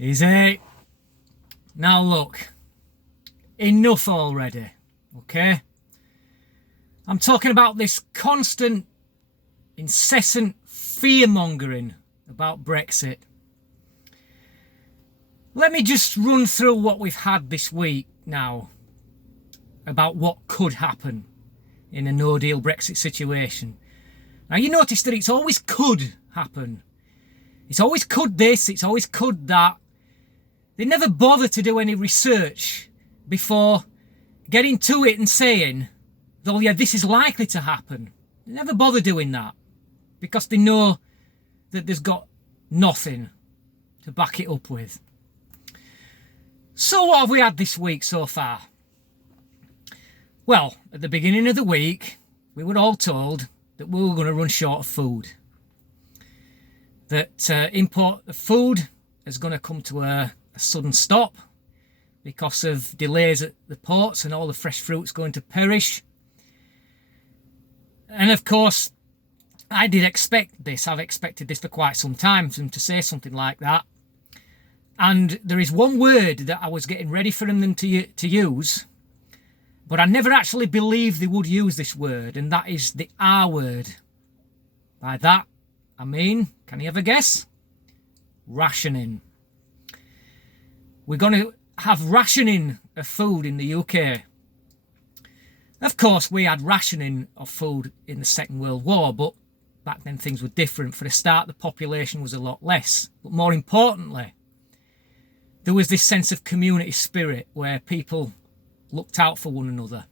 Easy. Now look, enough already, okay? I'm talking about this constant, incessant fear-mongering about Brexit. Let me just run through what we've had this week now about what could happen in a no-deal Brexit situation. Now you notice that it's always could happen. It's always could this, it's always could that. They never bother to do any research before getting to it and saying, oh yeah, this is likely to happen. They never bother doing that because they know that there's got nothing to back it up with. So what have we had this week so far? Well, at the beginning of the week, we were all told that we were going to run short of food. That import of food is going to come to a sudden stop because of delays at the ports and all the fresh fruit's going to perish. And of course, I did expect this. I've expected this for quite some time, for them to say something like that. And there is one word that I was getting ready for them to use, but I never actually believed they would use this word, and that is the R word. By that, I mean, can you ever guess? Rationing. We're going to have rationing of food in the UK. Of course, we had rationing of food in the Second World War, but back then things were different. For a start, the population was a lot less. But more importantly, there was this sense of community spirit where people looked out for one another.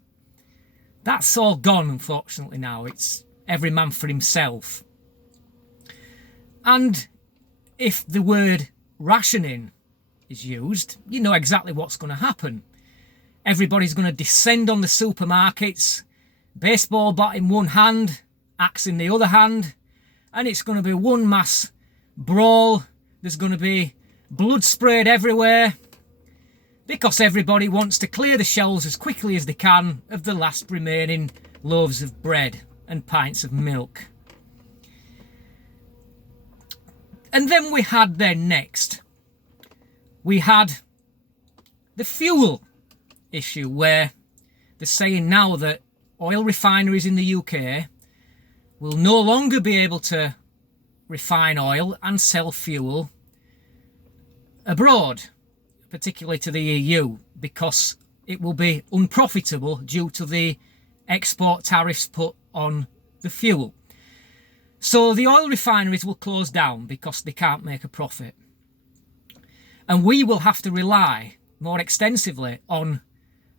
That's all gone, unfortunately, now. It's every man for himself. And if the word rationing is used, you know exactly what's going to happen. Everybody's going to descend on the supermarkets, baseball bat in one hand, axe in the other hand, and it's going to be one mass brawl. There's going to be blood sprayed everywhere because everybody wants to clear the shelves as quickly as they can of the last remaining loaves of bread and pints of milk. And then we had next, we had the fuel issue, where they're saying now that oil refineries in the UK will no longer be able to refine oil and sell fuel abroad, particularly to the EU, because it will be unprofitable due to the export tariffs put on the fuel. So the oil refineries will close down because they can't make a profit. And we will have to rely more extensively on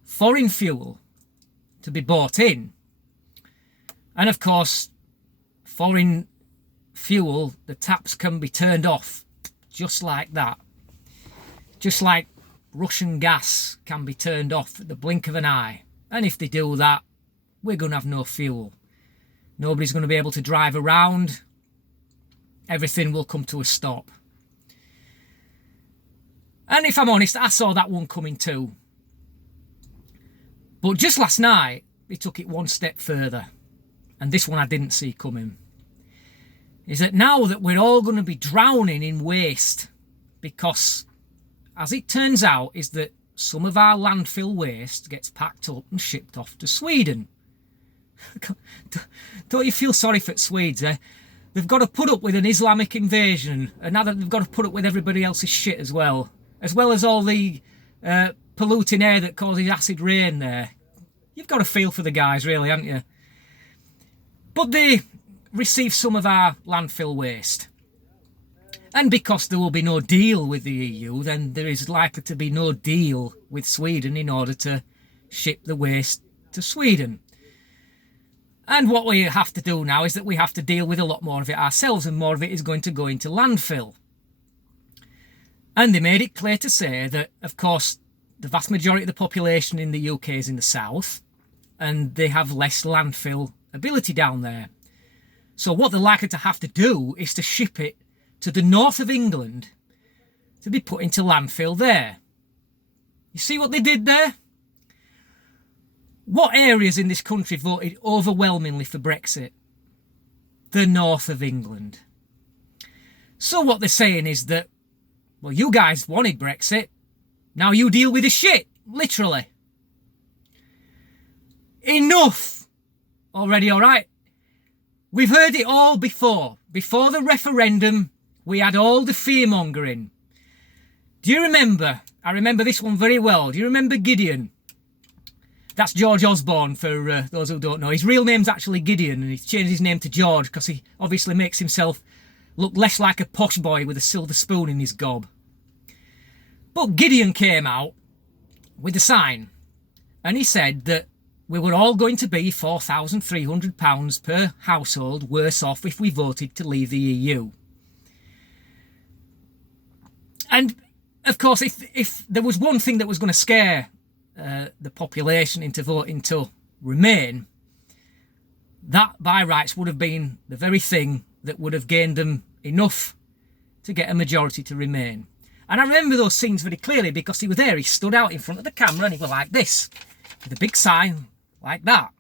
foreign fuel to be bought in. And of course, foreign fuel, the taps can be turned off just like that. Just like Russian gas can be turned off at the blink of an eye. And if they do that, we're going to have no fuel. Nobody's going to be able to drive around. Everything will come to a stop. And if I'm honest, I saw that one coming too. But just last night, they took it one step further. And this one I didn't see coming. Is that now that we're all going to be drowning in waste, because, as it turns out, is that some of our landfill waste gets packed up and shipped off to Sweden. Don't you feel sorry for the Swedes, eh? They've got to put up with an Islamic invasion, and now that they've got to put up with everybody else's shit as well as all the polluting air that causes acid rain there. You've got to feel for the guys, really, haven't you? But they receive some of our landfill waste. And because there will be no deal with the EU, then there is likely to be no deal with Sweden in order to ship the waste to Sweden. And what we have to do now is that we have to deal with a lot more of it ourselves, and more of it is going to go into landfill. And they made it clear to say that, of course, the vast majority of the population in the UK is in the south, and they have less landfill ability down there. So what they're likely to have to do is to ship it to the north of England to be put into landfill there. You see what they did there? What areas in this country voted overwhelmingly for Brexit? The north of England. So what they're saying is that, Well, you guys wanted Brexit. Now you deal with the shit, literally. Enough already, all right? We've heard it all before. Before the referendum, we had all the fearmongering. Do you remember? I remember this one very well. Do you remember Gideon? That's George Osborne, for those who don't know. His real name's actually Gideon, and he's changed his name to George because he obviously makes himself look less like a posh boy with a silver spoon in his gob. But Gideon came out with a sign, and he said that we were all going to be £4,300 per household worse off if we voted to leave the EU. And, of course, if there was one thing that was going to scare the population into voting to remain, that by rights would have been the very thing that would have gained them enough to get a majority to remain. And I remember those scenes very clearly because he was there. He stood out in front of the camera and he was like this, with a big sign like that.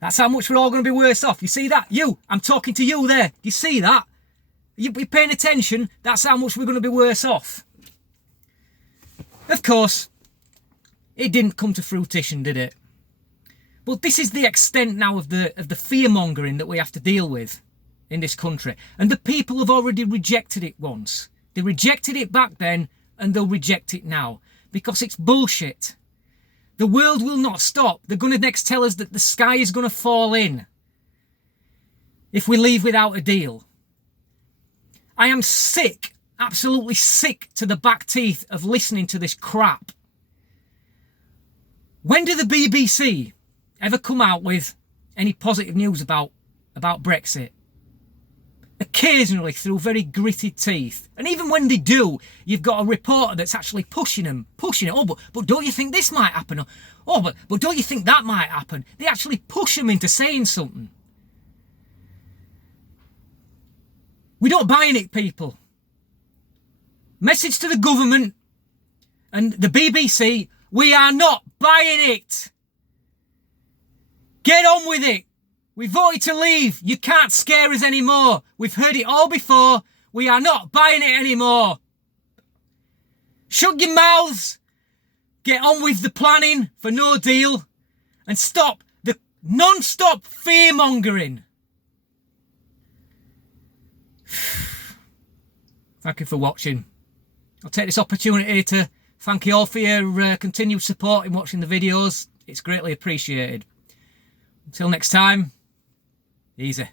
That's how much we're all going to be worse off. You see that? You, I'm talking to you there. Do you see that? You're paying attention? That's how much we're going to be worse off. Of course, it didn't come to fruition, did it? But this is the extent now of the fear-mongering that we have to deal with in this country. And the people have already rejected it once. They rejected it back then, and they'll reject it now. Because it's bullshit. The world will not stop. They're going to next tell us that the sky is going to fall in if we leave without a deal. I am sick, absolutely sick to the back teeth of listening to this crap. When do the BBC ever come out with any positive news about Brexit? Occasionally through very gritted teeth. And even when they do, you've got a reporter that's actually pushing it. Oh, but don't you think this might happen? Oh, but don't you think that might happen? They actually push them into saying something. We don't buy in it, people. Message to the government and the BBC, we are not buying it. Get on with it. We voted to leave. You can't scare us anymore. We've heard it all before. We are not buying it anymore. Shut your mouths. Get on with the planning for no deal. And stop the non-stop fear-mongering. Thank you for watching. I'll take this opportunity to thank you all for your continued support in watching the videos. It's greatly appreciated. Until next time, easy.